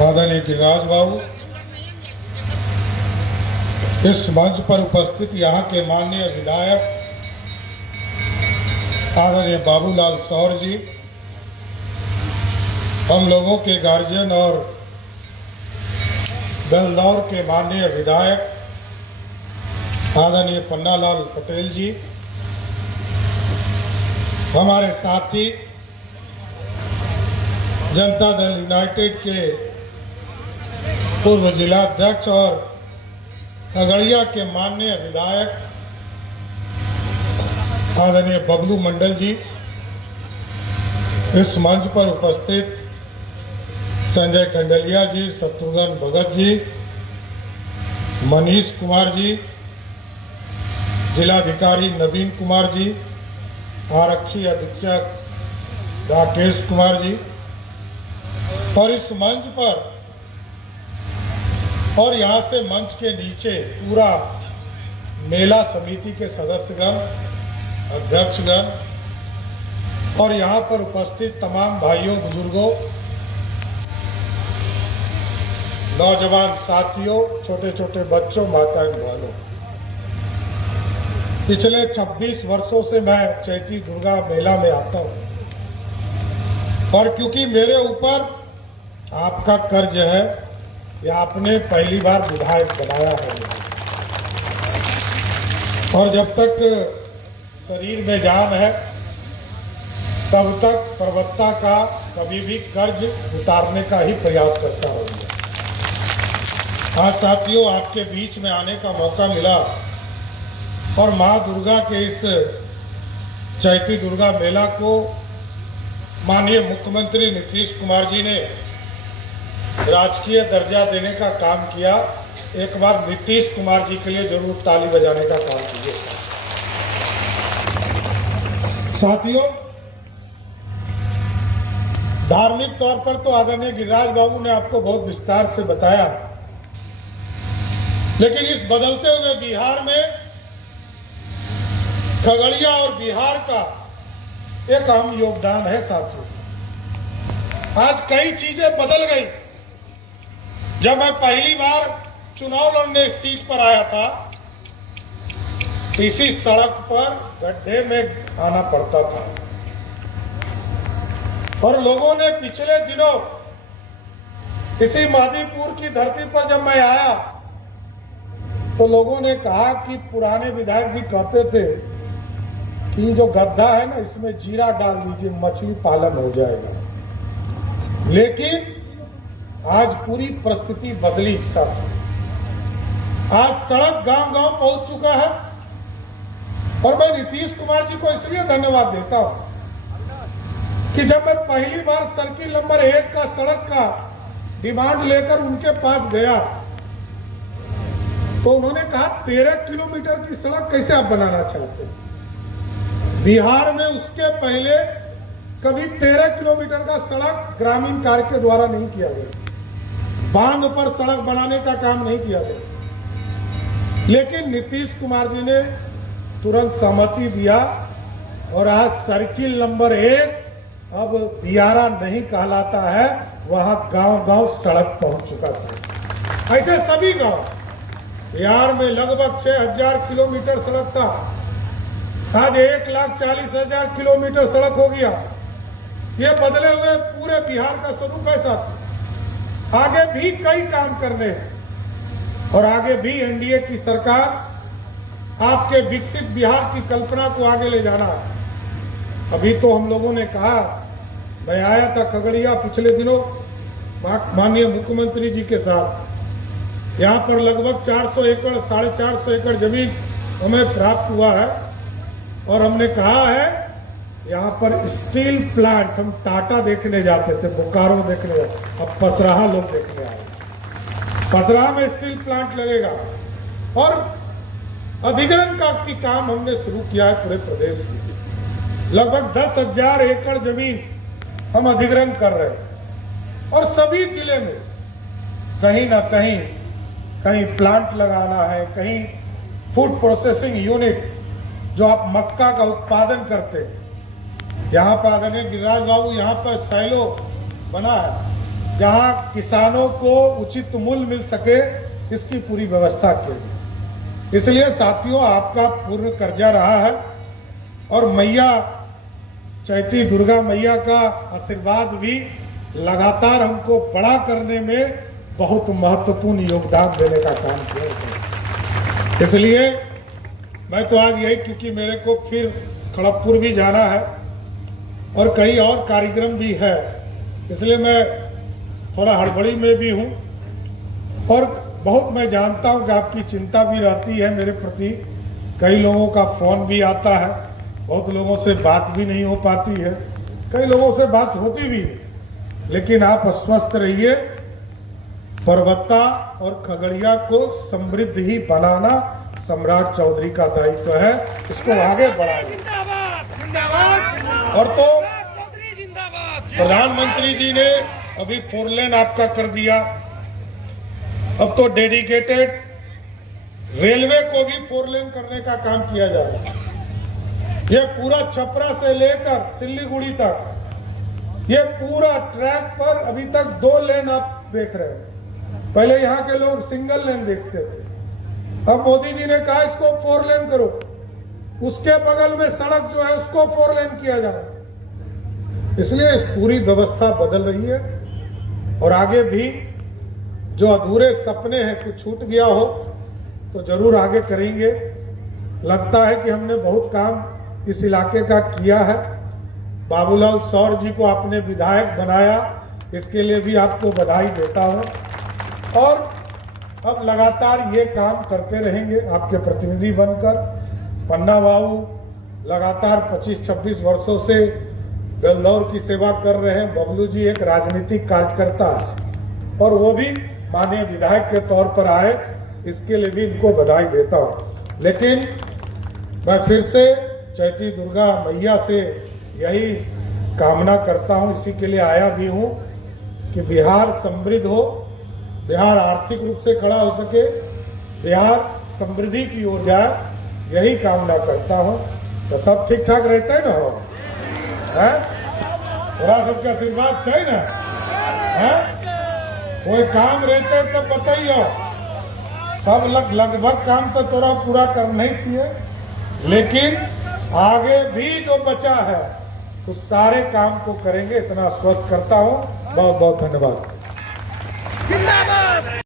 आदरणीय गिरिराज बाबू, इस मंच पर उपस्थित यहाँ के माननीय विधायक आदरणीय बाबूलाल सौर जी, हम लोगों के गार्जियन और बेलदौर के माननीय विधायक आदरणीय पन्नालाल पटेल जी, हमारे साथी जनता दल यूनाइटेड के पूर्व जिला अध्यक्ष और खगड़िया के माननीय विधायक आदरणीय बबलू मंडल जी, इस मंच पर उपस्थित संजय कंडलिया जी, शत्रुघ्न भगत जी, मनीष कुमार जी, जिलाधिकारी नवीन कुमार जी, आरक्षी अधीक्षक राकेश कुमार जी, और इस मंच पर और यहाँ से मंच के नीचे पूरा मेला समिति के सदस्यगण, अध्यक्षगण और यहाँ पर उपस्थित तमाम भाइयों, बुजुर्गों, नौजवान साथियों, छोटे छोटे बच्चों, माताएं, बहनों, पिछले 26 वर्षों से मैं चैती दुर्गा मेला में आता हूँ और क्योंकि मेरे ऊपर आपका कर्ज है या आपने पहली बार विधायक बनाया है और जब तक शरीर में जान है तब तक प्रवक्ता का कभी भी कर्ज उतारने का ही प्रयास करता रहूंगा। आज साथियों, आपके बीच में आने का मौका मिला और मां दुर्गा के इस चैती दुर्गा मेला को माननीय मुख्यमंत्री नीतीश कुमार जी ने राजकीय दर्जा देने का काम किया। एक बार नीतीश कुमार जी के लिए जरूर ताली बजाने का काम कीजिए। साथियों, धार्मिक तौर पर तो आदरणीय गिरिराज बाबू ने आपको बहुत विस्तार से बताया, लेकिन इस बदलते हुए बिहार में खगड़िया और बिहार का एक अहम योगदान है। साथियों, आज कई चीजें बदल गई। जब मैं पहली बार चुनाव लड़ने इस सीट पर आया था, इसी सड़क पर गड्ढे में आना पड़ता था और लोगों ने पिछले दिनों इसी मादीपुर की धरती पर जब मैं आया तो लोगों ने कहा कि पुराने विधायक जी कहते थे कि जो गड्ढा है ना, इसमें जीरा डाल दीजिए, मछली पालन हो जाएगा। लेकिन आज पूरी परिस्थिति बदली। साथ आज सड़क गांव गांव पहुंच चुका है और मैं नीतीश कुमार जी को इसलिए धन्यवाद देता हूं कि जब मैं पहली बार सर्किल नंबर 1 का सड़क का डिमांड लेकर उनके पास गया तो उन्होंने कहा 13 किलोमीटर की सड़क कैसे आप बनाना चाहते हैं। बिहार में उसके पहले कभी 13 किलोमीटर का सड़क ग्रामीण कार्य के द्वारा नहीं किया गया, बांध पर सड़क बनाने का काम नहीं किया गया। लेकिन नीतीश कुमार जी ने तुरंत सहमति दिया और आज सर्किल नंबर 1 अब दियारा नहीं कहलाता है, वहां गांव गांव सड़क पहुंच चुका है। ऐसे सभी गांव बिहार में लगभग 6000 किलोमीटर सड़क था, आज 1,40,000 किलोमीटर सड़क हो गया। ये बदले हुए पूरे बिहार का स्वरूप है। साथ आगे भी कई काम करने हैं और आगे भी एनडीए की सरकार आपके विकसित बिहार की कल्पना को आगे ले जाना है। अभी तो हम लोगों ने कहा, मैं आया था खगड़िया पिछले दिनों माननीय मुख्यमंत्री जी के साथ, यहाँ पर लगभग 400 एकड़ 450 एकड़ जमीन हमें प्राप्त हुआ है और हमने कहा है यहाँ पर स्टील प्लांट, हम टाटा देखने जाते थे, बोकारो देखने जाते, अब पसराहा लोग देखने आए। पसराहा में स्टील प्लांट लगेगा और अधिग्रहण का काम हमने शुरू किया है पूरे प्रदेश में। लगभग 10,000 एकड़ जमीन हम अधिग्रहण कर रहे हैं और सभी जिले में कहीं ना कहीं प्लांट लगाना है, कहीं फूड प्रोसेसिंग यूनिट, जो आप मक्का का उत्पादन करते हैं। यहाँ पर आदरणीय गिरिराज बाबू, यहाँ पर साइलो बना है जहां किसानों को उचित मूल्य मिल सके, इसकी पूरी व्यवस्था की गई। इसलिए साथियों, आपका पूर्ण कर्जा रहा है और मैया चैती दुर्गा मैया का आशीर्वाद भी लगातार हमको बड़ा करने में बहुत महत्वपूर्ण योगदान देने का काम किया। इसलिए मैं तो आज यही, क्योंकि मेरे को फिर खड़गपुर भी जाना है और कई और कार्यक्रम भी है, इसलिए मैं थोड़ा हड़बड़ी में भी हूँ। और बहुत मैं जानता हूँ कि आपकी चिंता भी रहती है मेरे प्रति, कई लोगों का फोन भी आता है, बहुत लोगों से बात भी नहीं हो पाती है, कई लोगों से बात होती भी है, लेकिन आप अस्वस्थ रहिए। परबत्ता और खगड़िया को समृद्ध ही बनाना सम्राट चौधरी का दायित्व है, इसको आगे बढ़ाइए। और तो प्रधानमंत्री जी ने अभी 4 लेन आपका कर दिया, अब तो डेडिकेटेड रेलवे को भी 4 लेन करने का काम किया जा रहा है। ये पूरा छपरा से लेकर सिल्लीगुड़ी तक, ये पूरा ट्रैक पर अभी तक 2 लेन आप देख रहे हैं। पहले यहाँ के लोग सिंगल लेन देखते थे, अब मोदी जी ने कहा इसको 4 लेन करो। उसके बगल में सड़क जो है उसको 4 लेन किया जा रहा है। इसलिए इस पूरी व्यवस्था बदल रही है और आगे भी जो अधूरे सपने हैं, कुछ छूट गया हो तो जरूर आगे करेंगे। लगता है कि हमने बहुत काम इस इलाके का किया है। बाबूलाल सौर जी को आपने विधायक बनाया, इसके लिए भी आपको बधाई देता हूं। और अब लगातार ये काम करते रहेंगे आपके प्रतिनिधि बनकर। पन्ना बाबू लगातार 25-26 वर्षों से बेलदौर की सेवा कर रहे हैं। बबलू जी एक राजनीतिक कार्यकर्ता है और वो भी माननीय विधायक के तौर पर आए, इसके लिए भी इनको बधाई देता हूं। लेकिन मैं फिर से चैती दुर्गा मैया से यही कामना करता हूं, इसी के लिए आया भी हूं कि बिहार समृद्ध हो, बिहार आर्थिक रूप से खड़ा हो सके, बिहार समृद्धि की ओर जाए, यही कामना करता हूं। तो सब ठीक ठाक रहते है ना, हो है थोड़ा सबका आशीर्वाद चाहिए ना, है कोई काम रहते तो बताइए। सब लगभग काम तो थोड़ा पूरा करना ही चाहिए, लेकिन आगे भी जो बचा है उस सारे काम को करेंगे, इतना आश्वस्त करता हूं। बहुत बहुत धन्यवाद।